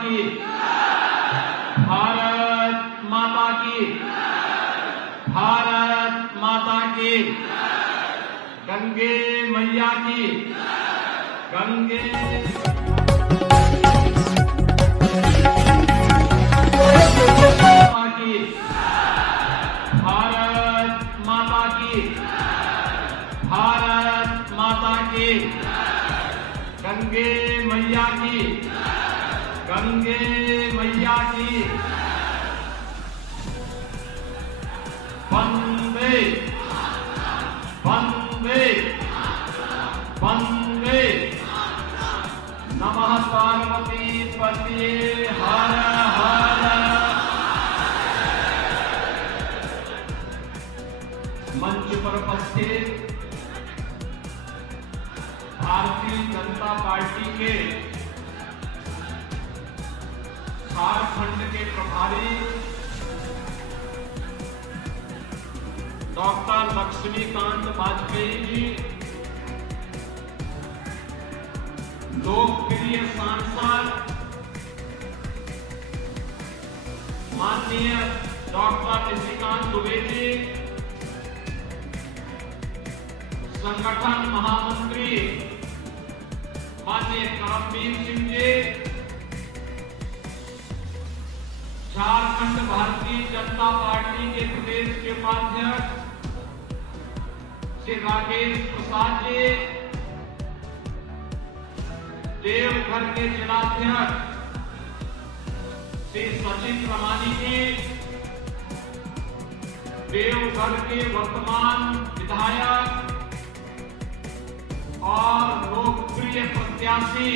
की, भारत माता की, भारत माता की, गंगे मैया की, गंगे माता की, भारत माता की, भारत माता की, गंगे मैया की, गंगे मैया की, वंदे वंदे वंदे नमः पार्वती पतये हर हर। मंच पर उपस्थित भारतीय जनता पार्टी के झारखंड के प्रभारी डॉक्टर लक्ष्मीकांत वाजपेयी जी, लोकप्रिय सांसद माननीय डॉक्टर निशिकांत दुबे जी, संगठन महामंत्री माननीय करमवीर सिंह जी, झारखंड भारतीय जनता पार्टी के प्रदेश के उपाध्यक्ष श्री राकेश प्रसाद जी, देवघर के जिलाध्यक्ष श्री सचिन रमानी जी, देवघर के वर्तमान विधायक और लोकप्रिय प्रत्याशी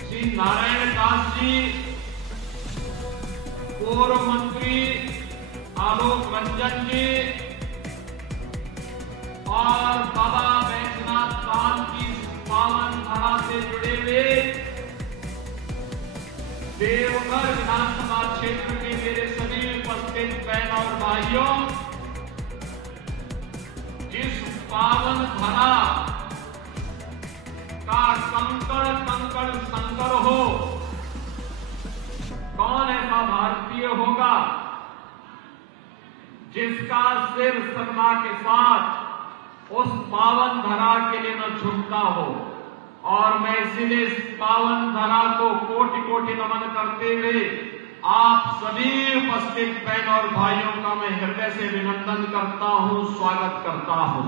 श्री नारायण दास जी, पूर्व मंत्री आलोक रंजन जी और बाबा बैजनाथ धाम की पावन धरा से जुड़े हुए देवघर विधानसभा क्षेत्र के मेरे सभी उपस्थित बहन और भाइयों, जिस पावन धरा का कंकड़ कंकड़ संकर हो, कौन ऐसा भारतीय होगा जिसका सिर सदमा के साथ उस पावन धरा के लिए न झुकता हो। और मैं इसीलिए इस पावन धरा को कोटि कोटि नमन करते हुए आप सभी उपस्थित बहन और भाइयों का मैं हृदय से अभिनंदन करता हूं, स्वागत करता हूं।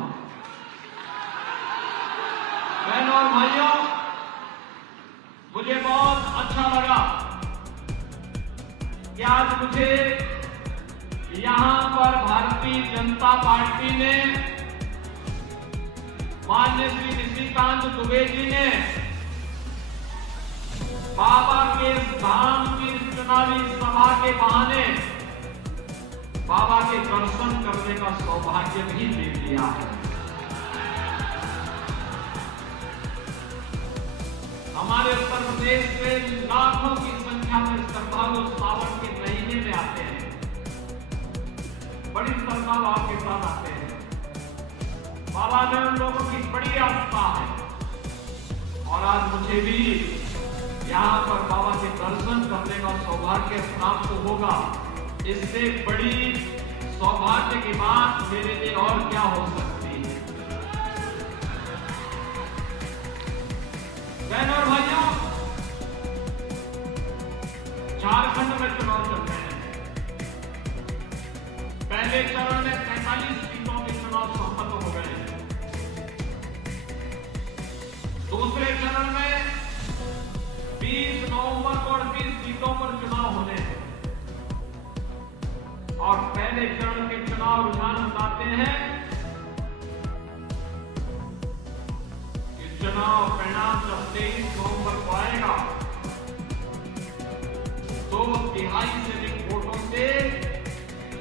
बहन और भाइयों, मुझे बहुत अच्छा लगा कि आज मुझे यहां पर भारतीय जनता पार्टी ने माननीय श्री निशिकांत दुबे जी ने बाबा के धाम की चुनावी सभा के बहाने बाबा के दर्शन करने का सौभाग्य भी दे दिया है। हमारे उत्तर प्रदेश में लाखों की संख्या में श्रद्धालु सावन के महीने में आते हैं, बड़ी श्रद्धालु आपके साथ आते हैं। बाबा में उन लोगों की बड़ी आस्था है और आज मुझे भी यहां पर बाबा के दर्शन करने का सौभाग्य प्राप्त होगा। इससे बड़ी सौभाग्य की बात मेरे लिए और क्या हो सकती है। बहन और भाइयों, झारखंड में चुनाव चल रहे हैं। पहले चरण में 43 सीटों के चुनाव संपन्न हो गए हैं। दूसरे चरण में 20 नवंबर को 38 सीटों पर चुनाव होने हैं और पहले चरण के चुनाव रुझान बताते हैं कि चुनाव परिणाम जब 23 नवंबर को आएगा, 2/3 से अधिक वोटों से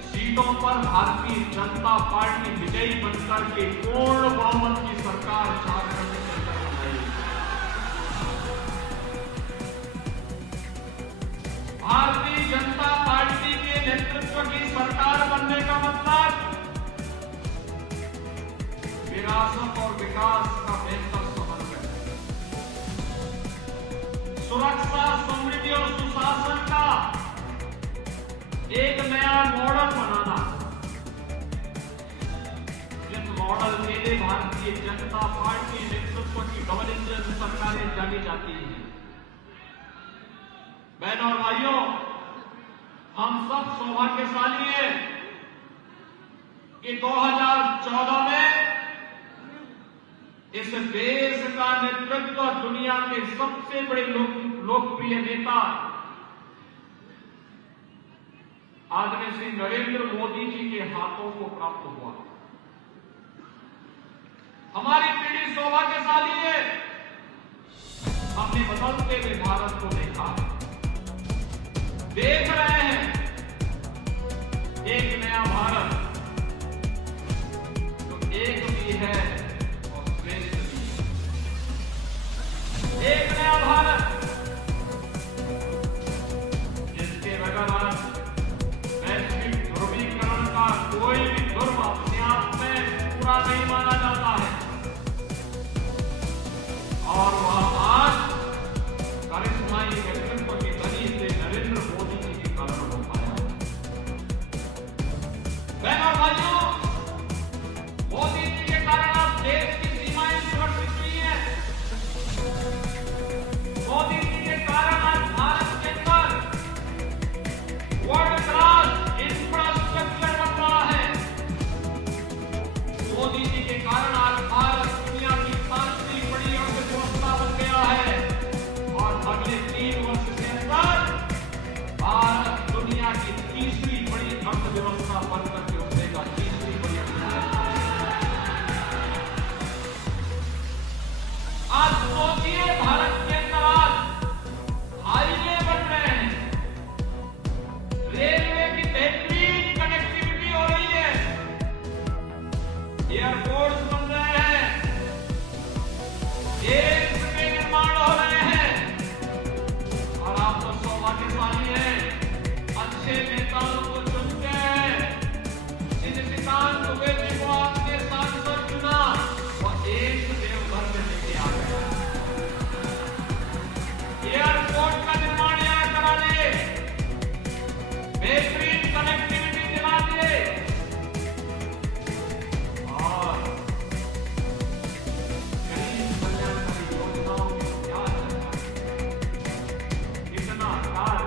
सीटों पर भारतीय जनता पार्टी विजयी बनकर के पूर्ण बहुमत की सरकार झारखंड में चलकर बनाएगी। भारतीय जनता पार्टी के नेतृत्व की सरकार बनने का मतलब विरासत और विकास का बेहतर समन्वय, सुरक्षा और सुशासन का एक नया मॉडल बनाना, जिस मॉडल से भारतीय जनता पार्टी नेतृत्व की डबल इंजन सरकारें जानी जाती हैं। बहनों और भाइयों, हम सब सौभाग्यशाली हैं कि 2014 में इस देश का नेतृत्व दुनिया के सबसे बड़े लोकप्रिय नेता आदरणीय श्री नरेंद्र मोदी जी के हाथों को प्राप्त हुआ। हमारी पीढ़ी सौभाग्यशाली है, हमने बदलते हुए भारत को देखा, देख रहे हैं एक नया भारत, तो एक भी है और श्रेष्ठ भी है। एक नया भारत जिसके बगैर वैश्विक ध्रुवीकरण का कोई भी ध्रुव अपने आप में पूरा नहीं माना जाता है, और वह आज करिश्माई नेतृत्व की धनी से नरेंद्र मोदी जी के कारण हो पाया। बहनों और भाइयों, मोदी जी के कारण आज देश की सीमाएं सुरक्षित हुई हैं। मोदी जी के कारण आज भारत के अंदर वर्ल्ड क्लास इंफ्रास्ट्रक्चर बन रहा है। मोदी जी के कारण आज भारत दुनिया की पांचवी बड़ी अर्थव्यवस्था बन गया है, और अगले 3 वर्ष के अंदर भारत दुनिया की तीसरी बड़ी अर्थव्यवस्था बनकर के उठेगा। तीसरी बड़ी अर्थव्यवस्था। आज सोचिए, भारत के अंदर आज हाईवे बन रहे हैं, रेलवे की बेहतरीन कनेक्टिविटी हो रही है, एयरपोर्ट बन रहे हैं, एम्स के निर्माण हो रहे हैं, और आप तो सौभाग्यशाली हैं, अच्छे नेताओं को चुनते हैं। निशिकांत दुबे जी को आपने सांसद चुना, वह एक देवघर में लेके आ गया। एयरपोर्ट का निर्माण यहाँ करा दिए, बेहतरीन कनेक्टिविटी दिला दिए, और गरीब कल्याणकारी योजनाओं की क्या इतना कार्य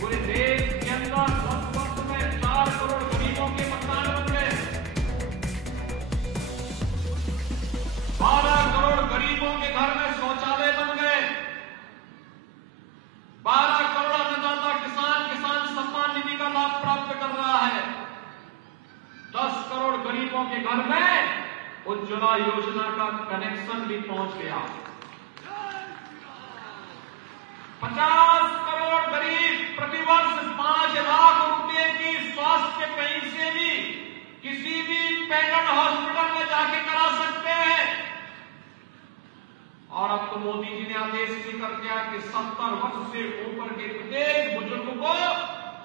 पूरे देश के अंदर 10 वर्ष में 4 करोड़ गरीबों के मकान बन गए। 12 करोड़ गरीबों के घर में शौचालय बन गए। 12 करोड़ अन्नदाता किसान सम्मान निधि का लाभ प्राप्त कर रहा है। 10 करोड़ गरीबों के घर में उज्ज्वला योजना का कनेक्शन भी पहुंच गया। 50 करोड़ गरीब प्रतिवर्ष 5 लाख रुपए की स्वास्थ्य कहीं से भी किसी भी पेटेंट हॉस्पिटल में जाके करा सकते हैं। और अब तो मोदी जी ने आदेश भी कर दिया कि 70 वर्ष से ऊपर के प्रत्येक बुजुर्ग को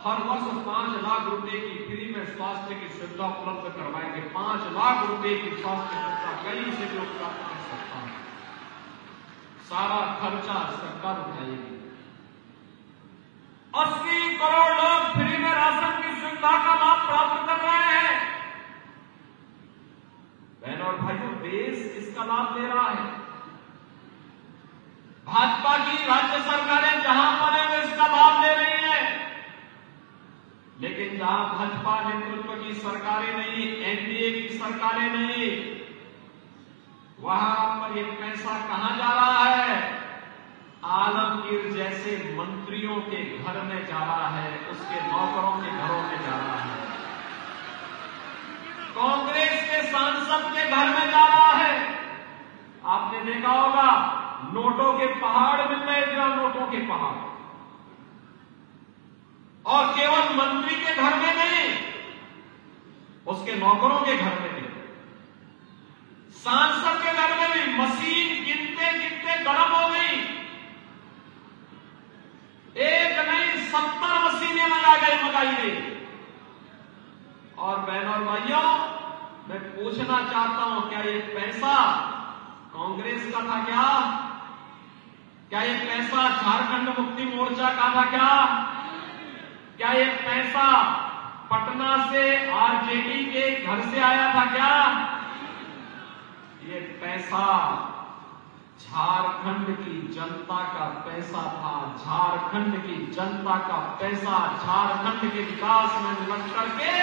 हर वर्ष 5 लाख रुपए की फ्री में स्वास्थ्य की सुविधा उपलब्ध करवाएंगे। 5 लाख रुपए की स्वास्थ्य सुविधा कहीं से भी उपलब्ध कर सकता है, सारा खर्चा सरकार उठाएगी। 80 करोड़ लोग फ्री में राशन की सुविधा का लाभ प्राप्त कर रहे हैं। बहनों और भाइयों, देश इसका लाभ ले रहा है। भाजपा की राज्य सरकारें जहां पर है वो इसका लाभ ले रही है, लेकिन जहां भाजपा नेतृत्व की सरकारें नहीं, एनडीए की सरकारें नहीं, वहां पर ये पैसा कहां जा रहा है? आलमगीर जैसे मंत्रियों के घर में जा रहा है, उसके नौकरों के घरों में जा रहा है, कांग्रेस के सांसद के घर में जा रहा है। आपने देखा होगा, नोटों के पहाड़ मिल रहे थे, नोटों के पहाड़, और केवल मंत्री के घर में नहीं, उसके नौकरों के घर में भी, सांसद के घर में भी मशीन गिनते गिनते गर्म हो गई। एक नहीं 70 मशीनें लगाई गई। और बहनों और भाइयों, मैं पूछना चाहता हूं, क्या ये पैसा कांग्रेस का था क्या? क्या ये पैसा झारखंड मुक्ति मोर्चा का था? क्या ये पैसा पटना से आरजेडी के घर से आया था? क्या ये पैसा झारखंड की जनता का पैसा था? झारखंड की जनता का पैसा झारखंड के विकास में लग करके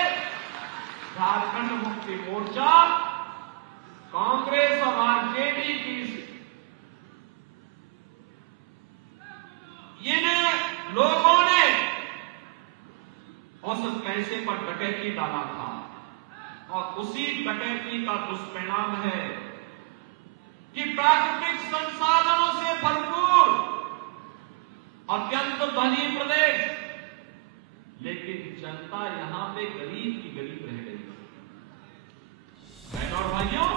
झारखंड मुक्ति मोर्चा कांग्रेस और आरजेडी की इन लोगों ने उस पैसे पर डकैती डाला था और उसी डकैती का दुष्परिणाम है कि प्राकृतिक संसाधनों से भरपूर अत्यंत धनी प्रदेश, लेकिन जनता यहां पे गरीब की गरीब रह गई। बहनों और भाइयों,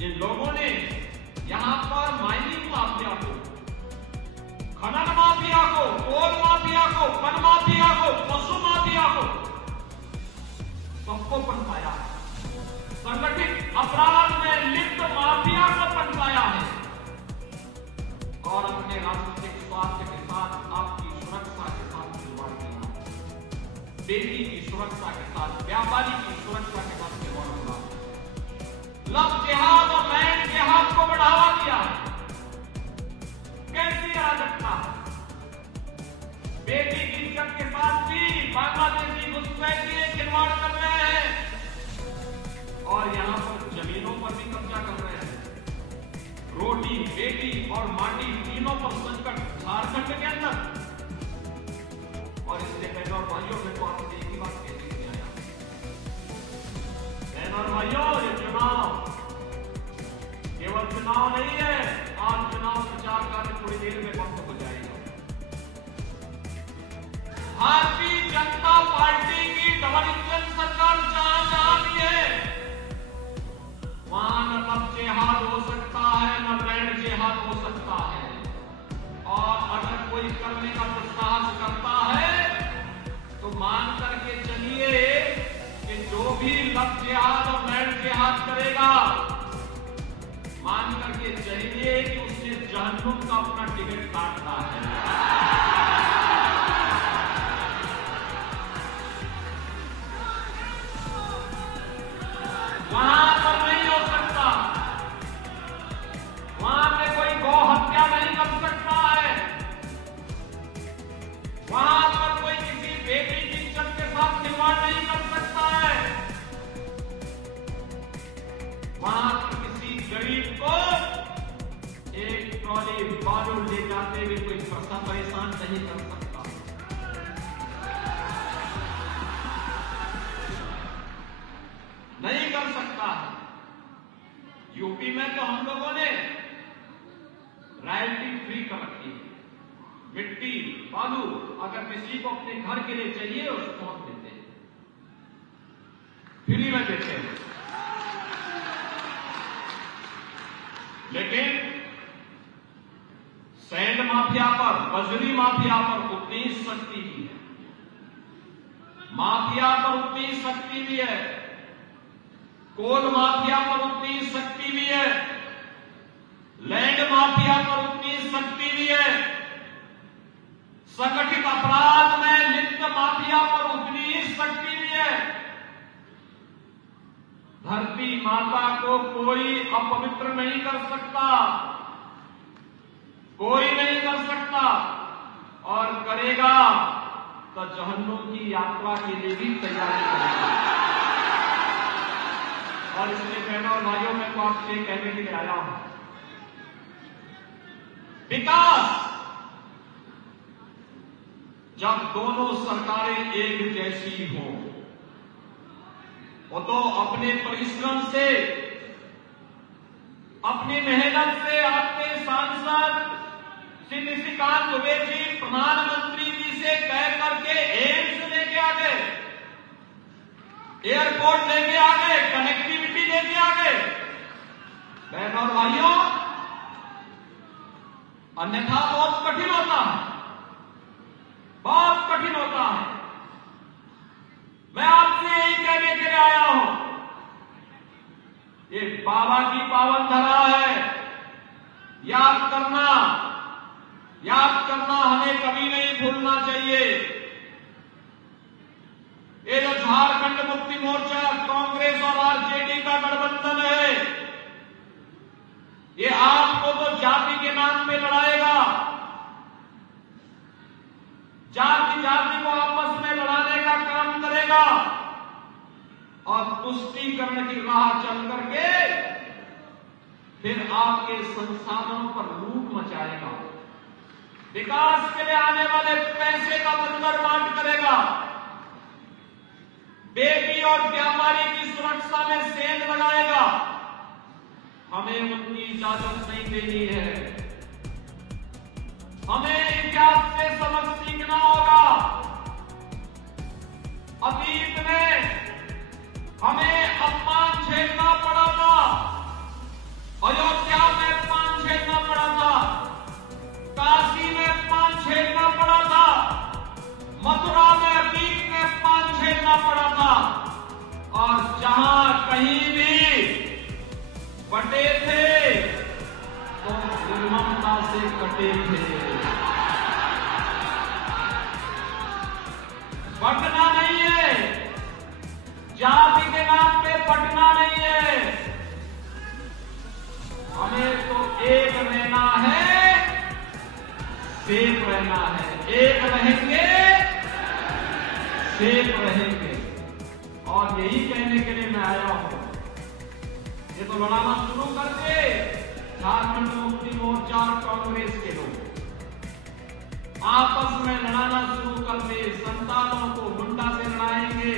इन लोगों ने यहां पर माइनिंग माफिया को, खनन माफिया को, कोल माफिया को, वन माफिया को, पशु माफिया को, सबको पनपाया है। संगठित अपराध में लिप्त माफिया को पनपाया है और अपने राजनीतिक स्वार्थ के साथ आपकी सुरक्षा के साथ खिलवाड़ किया, बेटी की सुरक्षा के साथ, व्यापारी की सुरक्षा के साथ खिलवाड़ हुआ, लव जिहाद और लैंड जिहाद को बढ़ावा दिया। कैसी अराजकता है! बेटी की इज्जत के साथ भी बांग्लादेशी घुसपैठिए खिलवाड़ कर रहे हैं और यहां पर जमीनों पर भी कब्जा कर रहे हैं। रोटी, बेटी और माटी तीनों पर संकट झारखंड के अंदर। और इसलिए बहनों और भाइयों, मेरे को आपसे एक ही बात कहने के लिए आया। बहनों और भाइयों, ये चुनाव केवल चुनाव नहीं है। आज चुनाव प्रचार कार्य थोड़ी देर में बंद हो जाएगा। भारतीय जनता पार्टी की डबल इंजन सरकार जहां जहां भी है, वहां न लव जिहाद हो सकता है, न लैंड जिहाद हो सकता है। और अगर कोई करने का दुस्साहस करता है तो मान करके चलिए कि जो भी लव जिहाद और लैंड जिहाद करेगा, मान करके चलिए कि उसने जहन्नुम का अपना टिकट काटना है। वहां पर नहीं हो सकता, वहां पे कोई गौ हत्या नहीं कर सकता है, वहां पर कोई किसी बेटी की इज्जत के साथ खिलवाड़ नहीं कर सकता है, वहां पर किसी गरीब को एक ट्रॉली बालू ले जाते हुए कोई परेशान नहीं कर सकता। नहीं कर सकता। यूपी में तो हम लोगों ने रॉयल्टी फ्री कर रखी है। मिट्टी, बालू अगर किसी को अपने घर के लिए चाहिए उसको हम देते हैं, फ्री में देते हैं। लेकिन सैंड माफिया पर, बजरी माफिया पर उतनी शक्ति भी है, माफिया पर उतनी शक्ति भी है, कोल माफिया पर उतनी शक्ति भी है, लैंड माफिया पर उतनी शक्ति भी है, संगठित अपराध में लिप्त माफिया पर उतनी ही शक्ति भी है। धरती माता को कोई अपवित्र नहीं कर सकता, कोई नहीं कर सकता, और करेगा तो जहन्नुम की यात्रा के लिए भी तैयारी करेगा। और इसलिए बहनों और भाइयों, मैं तो आपसे कहने के लिए आया हूं, विकास जब दोनों सरकारें एक जैसी हों, वो तो अपने परिश्रम से, अपनी मेहनत से आपके सांसद श्री निशिकांत दुबे जी प्रधानमंत्री जी से कह करके एम्स लेके आ गए, एयरपोर्ट लेके आ गए, कनेक्टिविटी लेके आ गए। बहनों और भाइयों, अन्यथा बहुत कठिन होता है, बहुत कठिन होता है। मैं आपसे यही कहने के लिए आया हूं, ये बाबा की पावन धरा है, याद करना हमें कभी नहीं भूलना चाहिए। ये जो झारखंड मुक्ति मोर्चा कांग्रेस और आरजेडी का गठबंधन है, ये आपको तो जाति के नाम पे लड़ाएगा, जाति को आपस में लड़ाने का काम करेगा और तुष्टीकरण की राह चल करके फिर आपके संसाधनों पर लूट मचाएगा, विकास के लिए आने वाले पैसे का बंदर बांट करेगा, बेटी और व्यापारी की सुरक्षा में सेंध लगाएगा। हमें उनकी इजाजत नहीं देनी है। हमें इतिहास से सबक सीखना होगा। अतीत में हमें अपमान झेलना पड़ा था, अयोध्या में अपमान झेलना पड़ा था, काशी में अपमान झेलना पड़ा था, मथुरा में अतीत में अपमान झेलना पड़ा था, और जहां कहीं भी बटे थे तो निर्ममता से कटे थे। बटना नहीं है, जाति के नाम पे बटना नहीं है। हमें तो एक रहना है, सेफ रहना है। एक रहेंगे, सेफ रहेंगे। और यही कहने के लिए मैं आया हूं। ये तो लड़ाना शुरू कर दे झारखंड मुक्ति मोर्चा और कांग्रेस के लोग, आपस में लड़ाना शुरू कर दे। संतानों को गुंडा से लड़ाएंगे,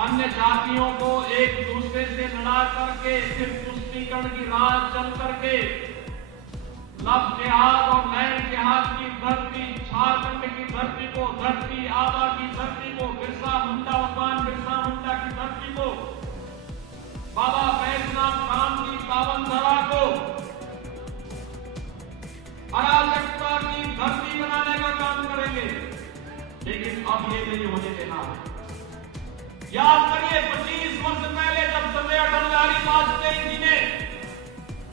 अन्य जातियों को एक दूसरे से लड़ा करके फिर तुष्टीकरण की राह चल करके लव जिहाद और लैंड जिहाद की धरती, झारखंड की धरती को, धरती आबा की धरती को, बिरसा मुंडा, भगवान बिरसा मुंडा की धरती को, बाबा बैजनाथ धाम की पावन धरा को अराजकता की धरती बनाने का काम करेंगे। लेकिन अब ये नहीं होने देना है। याद करिए 25 वर्ष पहले जब सर्वे अटल बिहारी वाजपेयी जी ने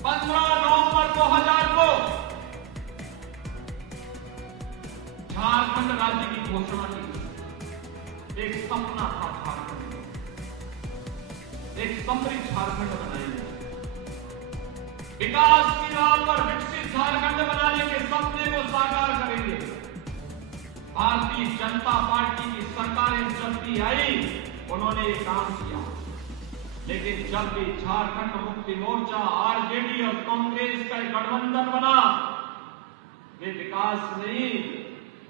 15 नवंबर 2000 को झारखंड राज्य की घोषणा की, एक सपना था झारखंड, एक समृद्ध झारखंड बनाएंगे, विकास की राह पर विकसित झारखंड बनाने के सपने को साकार करेंगे। भारतीय जनता पार्टी की सरकारें चलती आई, उन्होंने ये काम किया। लेकिन जब भी झारखंड मुक्ति मोर्चा, आरजेडी और कांग्रेस का एक गठबंधन बना, वे विकास नहीं,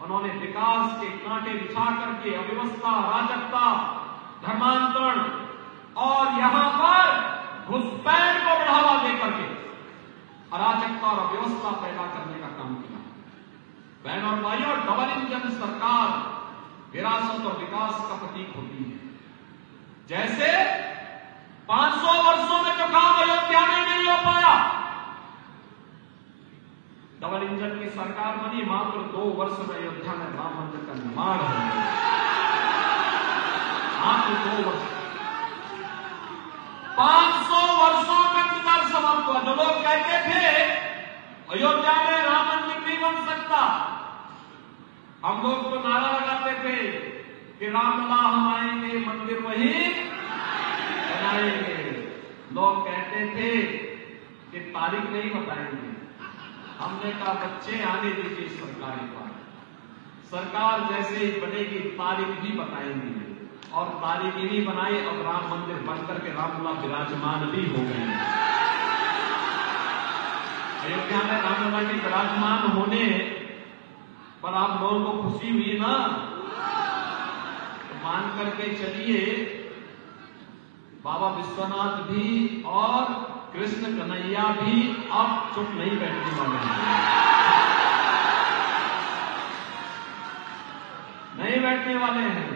उन्होंने विकास के कांटे बिछा करके अव्यवस्था, अराजकता, धर्मांतरण और यहां पर घुसपैठ को बढ़ावा देकर के अराजकता और अव्यवस्था पैदा करने का काम किया। बहनों और भाइयों, डबल इंजन सरकार विरासत और विकास का प्रतीक होती है। जैसे 500 वर्षों में जो काम अयोध्या में नहीं हो पाया, डबल इंजन की सरकार बनी, मात्र 2 वर्ष में अयोध्या में राम मंदिर का निर्माण हो गया। मात्र 2 वर्ष, 500 वर्षों में इंतजार समाप्त हुआ। जो लोग कहते थे अयोध्या में राम मंदिर नहीं बन सकता, हम लोग तो नारा लगाते थे कि रामलला हम आएंगे, मंदिर वहीं बनाएंगे। लोग कहते थे कि तारीख नहीं बताएंगे। हमने कहा बच्चे आने दीजिए सरकारी पर, सरकार जैसे ही बनेगी तारीख भी बताएंगे। और तारीख ही नहीं बनाई, अब राम मंदिर बनकर के रामलला विराजमान भी हो गए। अयोध्या में रामलला के विराजमान होने पर आप लोगों को खुशी हुई ना? तो मान करके चलिए, बाबा विश्वनाथ भी और कृष्ण कन्हैया भी अब चुप नहीं बैठने वाले हैं, नहीं बैठने वाले हैं।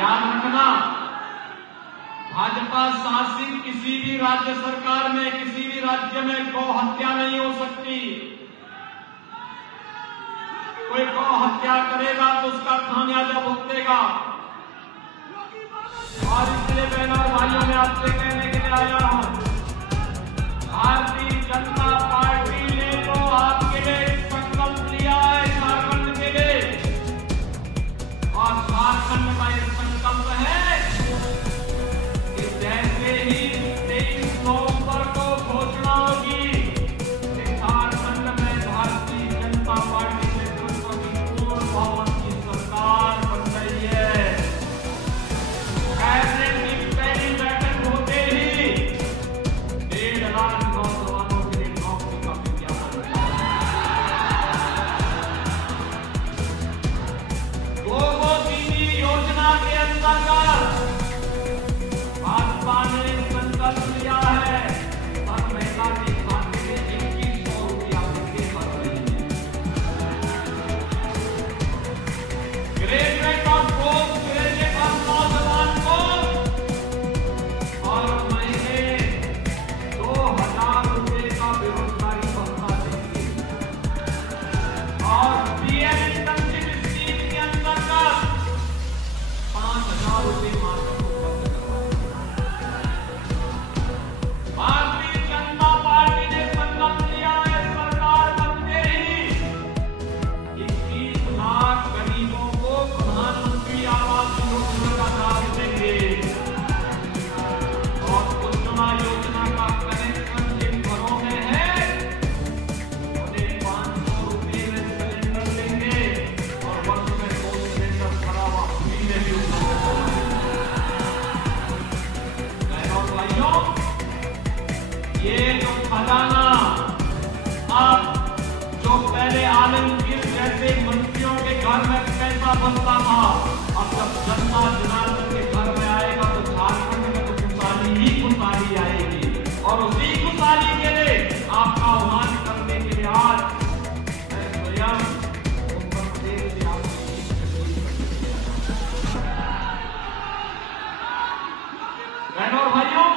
याद रखना, भाजपा शासित किसी भी राज्य सरकार में, किसी भी राज्य में गौ हत्या नहीं हो सकती। कोई गौ हत्या करेगा तो उसका खामियाजा भुगतेगा। और इसलिए बहनों और भाइयों में आपसे कहने के लिए आया हूं, भारतीय जनता पार्टी ने तो आपके लिए संकल्प लिया है झारखंड के लिए, और झारखंड का ये संकल्प है कि जैसे ही 23 नवंबर को घोषणा होगी कि झारखंड में भारतीय जनता पार्टी नेतृत्व की पूर्ण बहुमत की सरकार बन रही है, कैबिनेट की पहली बैठक होते ही 1.5 लाख नौजवानों के लिए नौकरी का विज्ञापन है। 2-3 योजना के अंतर्गत भाजपा ने संकल्प लिया है, हर महिला के खाते में 2100 रुपया देके भर रही है। ग्रेजुएट और पोस्ट ग्रेजुएट और नौजवान को हर महीने 2000 रुपये का बेरोजगारी भत्ता देंगे, और पीएम इंटर्नशिप स्कीम के अंतर्गत 5000 रुपये मासिक उपलब्ध करवाएंगे। भारतीय जनता पार्टी ने संकल्प लिया है, सरकार बनते ही 21 लाख गरीबों को प्रधानमंत्री आवास योजना का लाभ देंगे, और उज्ज्वला योजना का कनेक्शन जिन घरों में है उन्हें 500 रुपये में सिलेंडर देंगे, और वर्ष में 2 सिलेंडर भरावा फ्री में भी उपलब्ध करवाएंगे। बहनों और भाइयों, ये जो खजाना अब जो पहले आलमगीर जैसे मंत्रियों के घर में पैसा बनता था, अब जब जनता जनार्दन के घर में आएगा तो झारखंड में तो खुशहाली ही खुशहाली आएगी, और उसी खुशहाली के लिए आपका आह्वान करने के लिए आज मैं स्वयं उत्तर प्रदेश से आपकी बहनों और भाइयों,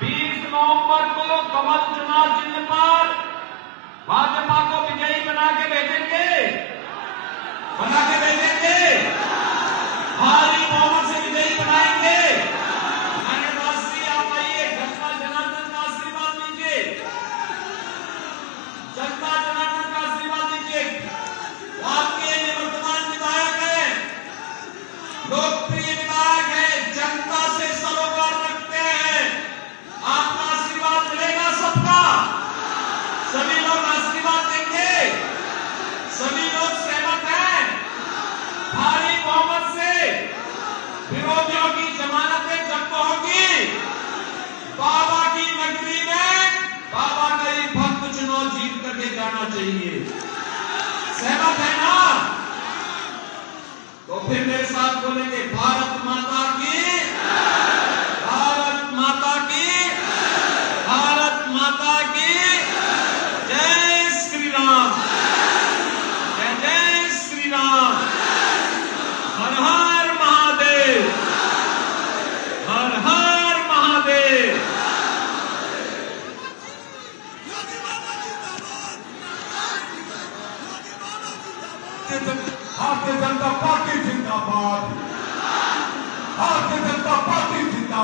20 नवंबर को कमल चुनाव चिन्ह पर भाजपा को विजयी बना के भेजेंगे, भारी बहुमत से विजयी बनाएंगे। मैंने राष्ट्रीय आप आइए, जनता जनार्दन का आशीर्वाद दीजिए, जनता जनार्दन का आशीर्वाद दीजिए। आपके निवर्तमान विधायक है, लोकप्रिय विधायक है, जनता से सरोकार रखते हैं, आपका आशीर्वाद मिलेगा सबका, सभी लोग आशीर्वाद देंगे, सभी लोग सहमत हैं। भारी बहुमत से विरोधियों की जमानतें जब्त होगी, बाबा की नगरी में बाबा का ही भक्त चुनाव जीत करके जाना चाहिए। सहमत है ना? तो फिर मेरे साथ बोलेंगे, भारत माता की, भारत माता की, भारत माता की जय श्री राम, जय जय श्री राम, हर हर महादेव, हर हर महादेव। भारतीय जनता पार्टी जिंदाबाद, भारतीय जनता पार्टी जिंदाबाद।